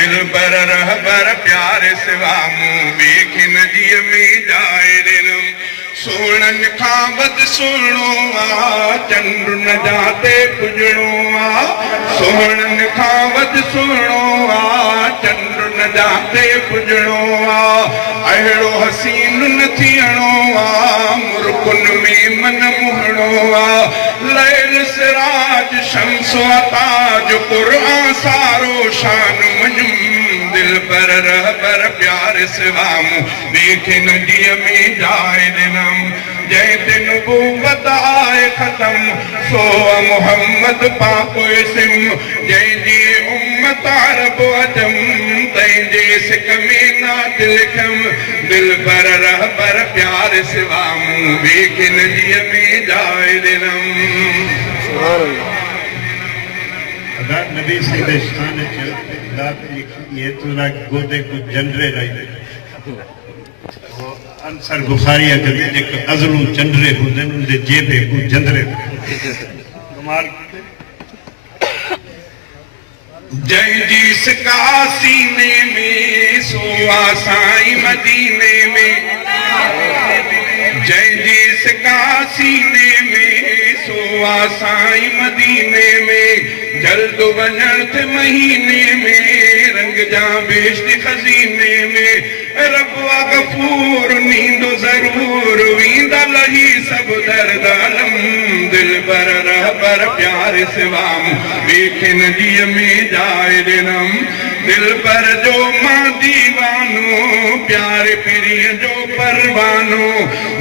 دل بر رہبر پیار سواموں بیکھن جی میں جائے دنم سونن کھاں ود سونو آ چنڈ نہ جاتے پجڑو آ سونن کھاں ود سونو آ چنڈ نہ جاتے پجڑو آ اہڑو حسین نہ تھیڑو آ مرکن میں من مہڑو آ لیل سراج شمس و تاج قرآن سارو شان منم دل پر رہبر پیار سواموں بیکھن جی میں جائے دنم جیت نبوت آئے ختم سو محمد پاک اسم جی جی امت عرب و عجم تین جی سکمینات لکھم دل پر رہبر پیار سواموں بیکھن جی میں جائے دنم ادا نبی سے بے شان ذات یہ تو نہ گودے کو جنرے رہی انصر بخاریہ کہتے ہیں کہ ازلوں چندرے ہوتے ہیں انہیں جیبے کو جندرے کمال جائیں جی سکا سینے میں سو آسائی مدینے میں جائیں جی سکا سینے میں سو آسائی مدینے میں جلد ونرت مہینے میں رنگ جاں بیشت خزینے میں رب و غفور نیند ضرور ویندہ لہی سب درد علم دل بر رہبر پیار سوام بیکھن جی میں جائے دنم دل پر جو ماں دیوانو پیار پری جو پروانو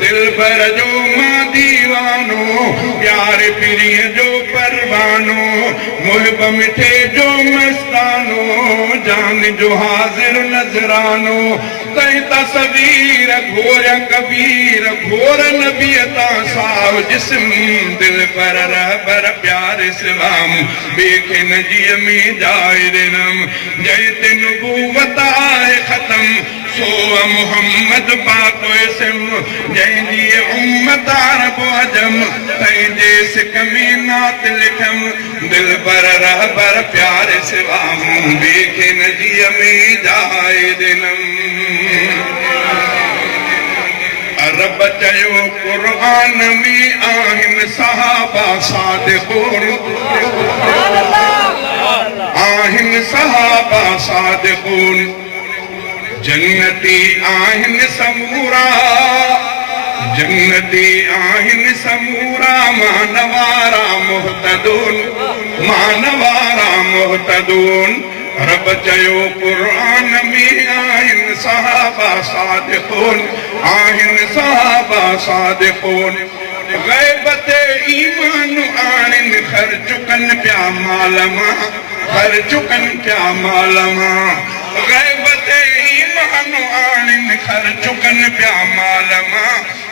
دل پر جو ماں دیوانو پیار پری جو پروانو محب مٹھے جو مستانو جان جو حاضر نظرانو تئی تصویر گھور کبیر گھور نبی عطا ساو جسم دل پر رہبر پیار سوام بیکھن جی میں جائے دنم جیت نبوت آئے ختم سو محمد پاک اسم جائیں جی امت عرب و عجم تین جیس کمینات لکھم دل پر رہبر پیار سوام بیکھن جی میں جائے دنم رب چیو قرآن میں آہن صحابہ صادقون آہن صحابہ صادقون جنتی آہن سمورا جنتی آہن سمورا مانوارا محتدون مانوارا محتدون رب چیو قرآن میں آہن صحابہ صادقون آہن صحابہ صادقون غیبت ایمان آنن خرچکن پیا مالما خرچکن پیا مالما غیبت ایمان آنن خرچکن پیا مالما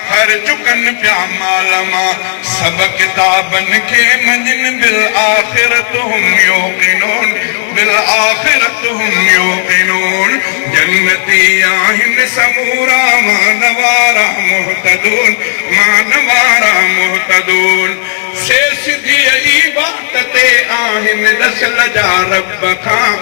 خرچکن پیا مالما سب کتابن کے منجن بالآخرت ہم یوقنون بالآخرت ہم یوقنون جنتی آہن سمورا مانوارا محتدون مانوارا محتدون سے سدھی ای بات تے آہن دسل جا رب کھاں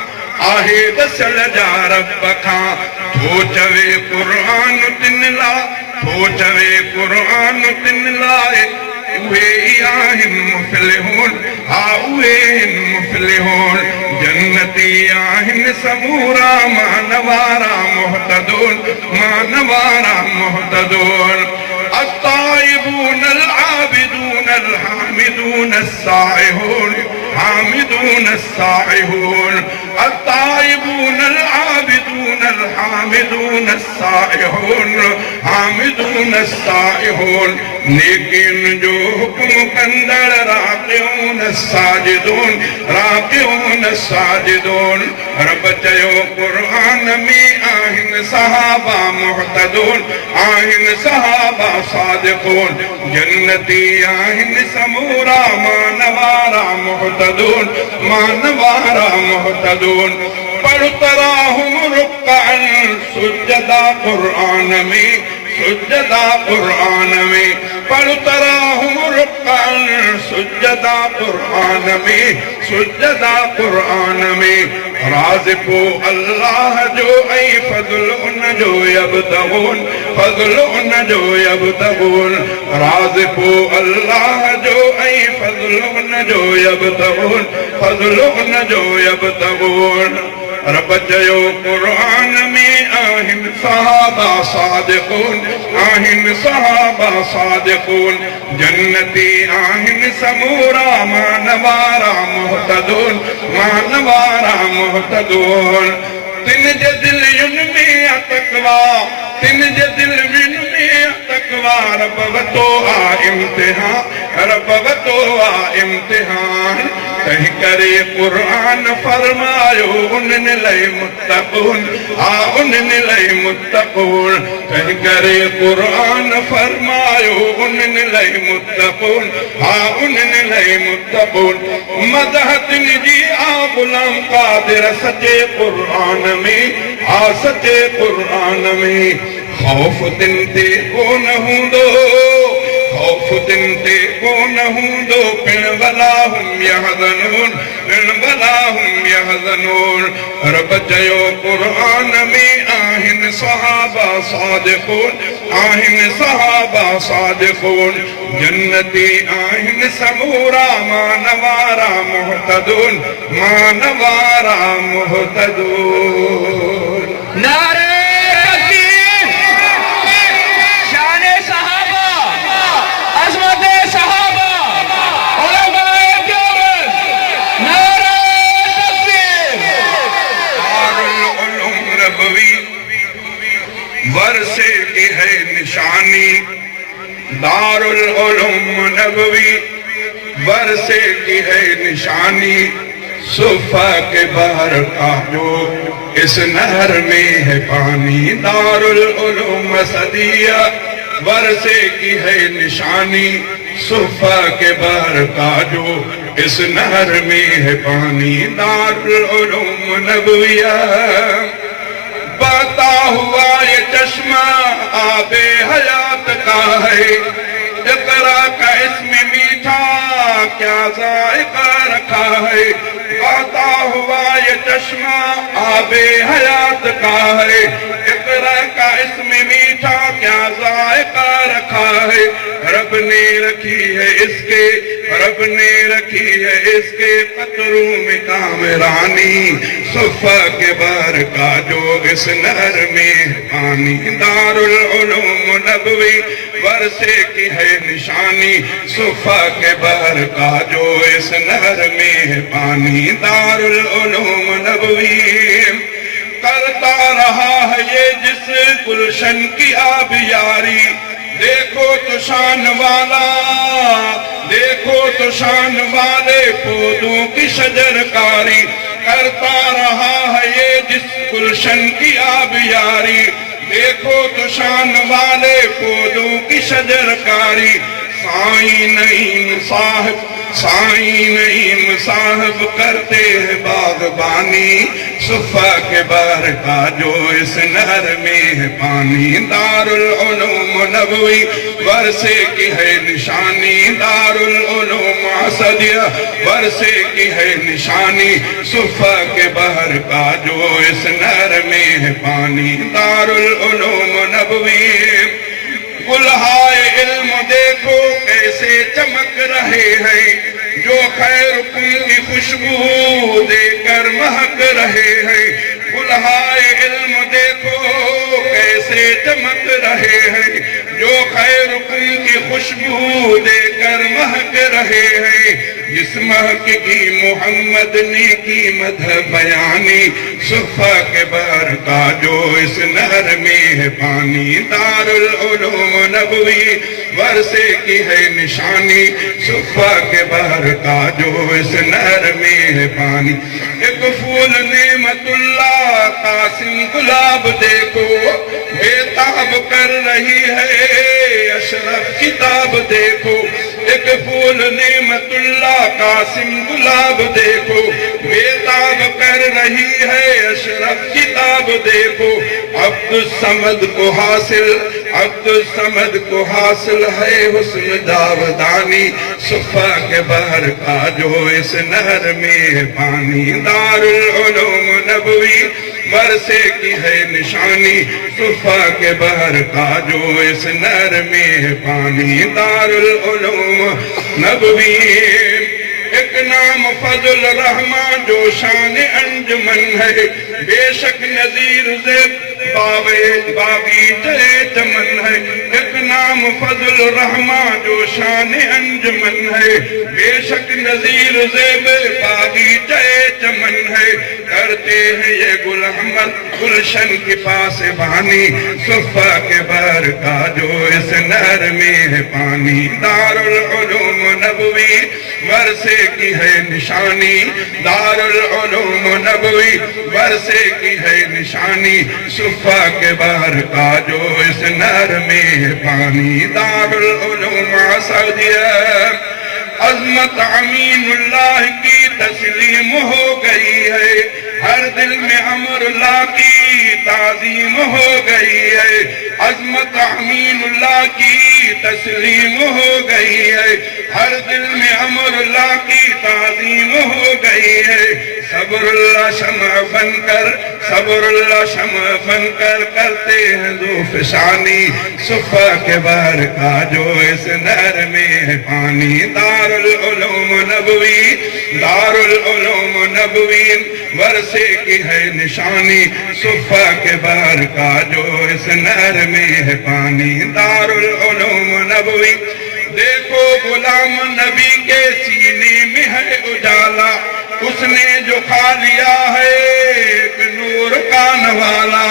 آہے دسل جا رب کھاں تو چوے قرآن تن لا تو چوے قرآن تن لائے اوہے آہن مفلحون اوہے مفلحون جنتی آہن سمورا مانوارا محتدون مانوارا محتدون الطائبون العابدون الحامدون السائحون حامدون السائحون الطائبون العابدون الحامدون السائحون حامدون السائحون نیکین جو حکم کندر راقعون الساجدون راقعون الساجدون رب چیو قرآن میں آہن صحابہ محتدون آہن صحابہ صادقون جنتی آہن سمورا مانوارا محتدون مانوارا محتدون پڑھ تراہم رکعن سجدہ قرآن میں سجدہ قرآن میں پڑھ تراہم رکعن سجدہ قرآن میں سجدہ قرآن میں رازق اللہ جو ای فضل ان جو یبتغون فضل ان جو یبتغون رازق اللہ جو ای فضل ان جو یبتغون فضل ان جو یبتغون رب چیو قرآن میں آہن صحابہ صادقون آہن صحابہ صادقون جنتی آہن سمورا مانوارا محتدون مانوارا محتدون تن جے دل ین میں تقوی تن جے دل ین میں تقوی رب وتو آ امتحان رب وتو آ امتحان تہ کرے قرآن فرمایو انن لئے متقون انن لئے متقون تہ کرے قرآن فرمایو انن لئے متقون انن لئے متقون مدحت نجی غلام قادر سچے قرآن میں سچے قرآن میں خوف دن تے کو نہ ہوں دو خوف دن تے کو نہ ہوں دو پن ولا ہم یحزنون پن ولا ہم یحزنون رب چیو قرآن میں آہن صحابہ صادقون آہن صحابہ صادقون جنتی آہن سمورا مانوارا محتدون مانوارا محتدون نعرہ تکبیر شان صحابہ عظمت صحابہ علماء دیوبند نعرہ تکبیر دارالعلوم نبوی ورثے کی ہے نشانی دارالعلوم نبوی ورثے کی ہے نشانی صفحہ کے بہر کا جو اس نہر میں ہے پانی دارالعلوم صدیہ ورثے کی ہے نشانی صفحہ کے بہر کا جو اس نہر میں ہے پانی دارالعلوم نبویہ بہتا ہوا یہ چشمہ آب حیات کا ہے اقرا کا اسم میٹھا کیا ذائقہ رکھا ہے بہتا ہوا یہ چشمہ آب حیات کا ہے اقرا کا اسم میٹھا کیا ذائقہ رکھا ہے رب نے رکھی ہے اس کے رب نے رکھی ہے اس کے قطروں میں کامرانی صفحہ کے بہر کا جو اس نہر میں پانی دارالعلوم نبوی ورثے کی ہے نشانی صفحہ کے بہر کا جو اس نہر میں پانی دارالعلوم نبوی کرتا رہا ہے یہ جس گلشن کی آبیاری دیکھو تو شان والا دیکھو تو شان والے پودوں کی شجرکاری کرتا رہا ہے یہ جس گلشن کی آبیاری دیکھو تو شان والے پودوں کی شجرکاری سائیں نعیم صاحب کرتے ہیں باغبانی صفحہ کے بہر کا جو اس نہر میں ہے پانی دارالعلوم نبوی ورثے کی ہے نشانی دارالعلوم صدیہ ورثے کی ہے نشانی صفحہ کے بہر کا جو اس نہر میں ہے پانی دارالعلوم نبوی گلہائے علم دیکھو کیسے چمک رہے ہیں جو خیر کن کی خوشبو دے کر مہک رہے ہیں گلہائے علم دیکھو کیسے چمک رہے ہیں جو خیر کن کی خوشبو دے کر مہک رہے ہیں جس مہک کی محمد نے کی مدح بیانی صفحہ کے بہر کا جو اس نہر میں ہے پانی دارالعلوم نبوی ورثے کی ہے نشانی صفحہ کے بہر کا جو اس نہر میں ہے پانی ایک پھول نعمت اللہ قاسم گلاب دیکھو بےتاب کر رہی ہے اشرف کتاب دیکھو ایک پھول نعمت اللہ قاسم گلاب دیکھو بےتاب کر رہی ہے اشرف کتاب دیکھو عبد الصمد کو حاصل عبد الصمد کو حاصل ہے حسن جاودانی صفا کے بہر کا جو اس نہر میں ہے پانی دارالعلوم نبوی ورثے کی ہے نشانی صفا کے بہر کا جو اس نہر میں ہے پانی دارالعلوم نبوی ایک نام فضل رحمان جو شان انجمن ہے بے شک نظیر زیب باغیچہ چمن ہے ایک نام فضل رحمان جو شان انجمن ہے بے شک نظیر زیب باغیچہ چمن ہے کرتے ہیں یہ گل احمد گلشن کے پاس بانی صفا کے بہر کا جو اس نہر میں ہے پانی دارالعلوم نبوی ورثے کی ہے نشانی دارالعلوم نبوی ورثے کی ہے نشانی صفا کے بہر کا جو اس نہر میں ہے پانی دارالعلوم سعودیہ عظمت امین اللہ کی تسلیم ہو گئی ہے ہر دل میں امر اللہ کی تعظیم ہو گئی ہے عظمت امین اللہ کی تسلیم ہو گئی ہے ہر دل میں امر اللہ کی تعظیم ہو گئی ہے صبر اللہ شمع بن کر صبر اللہ شمع بن کر کرتے ہیں ذو فشانی صفا کے بہر کا جو اس نہر میں ہے پانی دارالعلوم نبوی دارالعلوم نبوی ورثے کی ہے نشانی صفا کے بہر کا جو اس نہر میں ہے پانی دارالعلوم نبوی دیکھو غلام نبی کے سینے میں ہے اجالا اس نے جو کھا لیا ہے ایک نور کا نوالا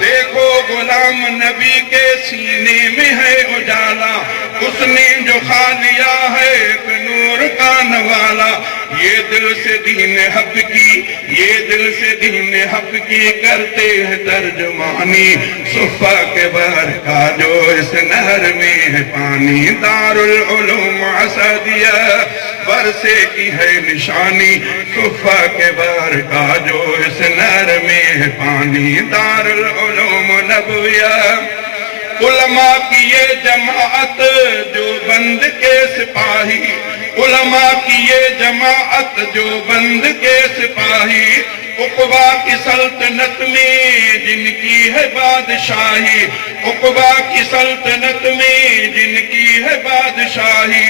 دیکھو غلام نبی کے سینے میں ہے اجالا اس نے جو کھا لیا ہے ایک نور کا نوالا یہ دل سے دین حق کی یہ دل سے دین حق کی کرتے ہیں ترجمانی صفا کے بہر کا جو اس نہر میں ہے پانی دارالعلوم اسدیہ ورثے کی ہے نشانی صفا کے بہر کا جو اس نہر میں ہے پانی دارالعلوم نبویہ علماء کی یہ جماعت جو بند کے سپاہی علماء کی یہ جماعت جو بند کے سپاہی عقبہ کی سلطنت میں جن کی ہے بادشاہی عقبہ کی سلطنت میں جن کی ہے بادشاہی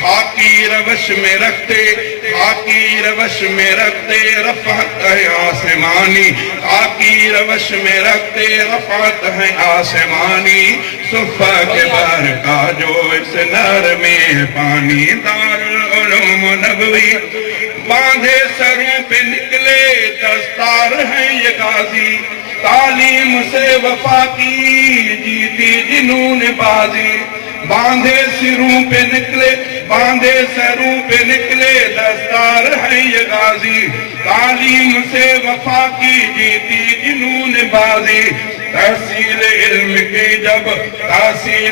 خاکی روش میں رکھتے خاکی روش میں رکھتے رفعت ہے آسمانی خاکی روش میں رکھتے رفعت ہے آسمانی صفا کے بہر کا جو اس نہر میں ہے پانی دارالعلوم نبوی باندھے سروں پہ نکلے دستار ہیں یہ غازی تعلیم سے وفا کی جیتی جنون بازی باندھے سروں پہ نکلے باندھے سروں پہ نکلے دستار ہے یہ غازی تعلیم سے وفا کی جیتی جنون بازی تحصیل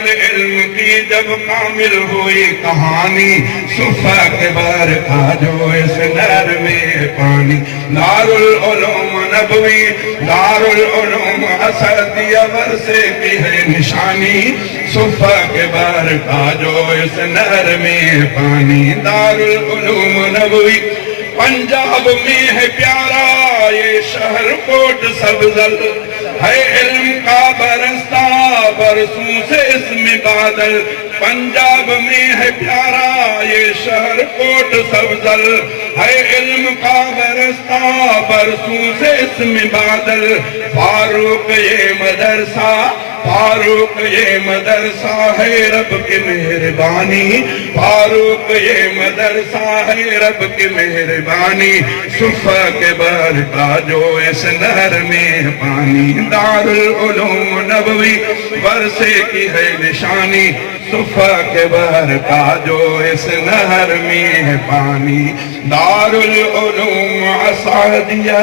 علم کی جب کامل ہوئی کہانی صفا کے بہر کا جو اس نہر میں پانی دارالعلوم نبوی دارالعلوم اسدیہ ورثے کی ہے نشانی صفا کے بہر کا جو اس نہر میں پانی دارالعلوم نبوی پنجاب میں ہے پیارا یہ شہر کوٹ سبزل ہے علم کا برستا برسوں سے اس میں بادل پنجاب میں ہے پیارا یہ شہر کوٹ سبزل ہے علم کا برستا برسوں سے اس میں بادل فاروق یہ مدرسہ فاروق یہ مدرسہ ہے رب کی مہربانی فاروق یہ مدرسہ ہے رب کی مہربانی صفا کے بہر کا جو اس نہر میں پانی دارالعلوم نبوی ورثے کی ہے نشانی صفا کے بہر کا جو اس نہر میں پانی دارالعلوم اسدیہ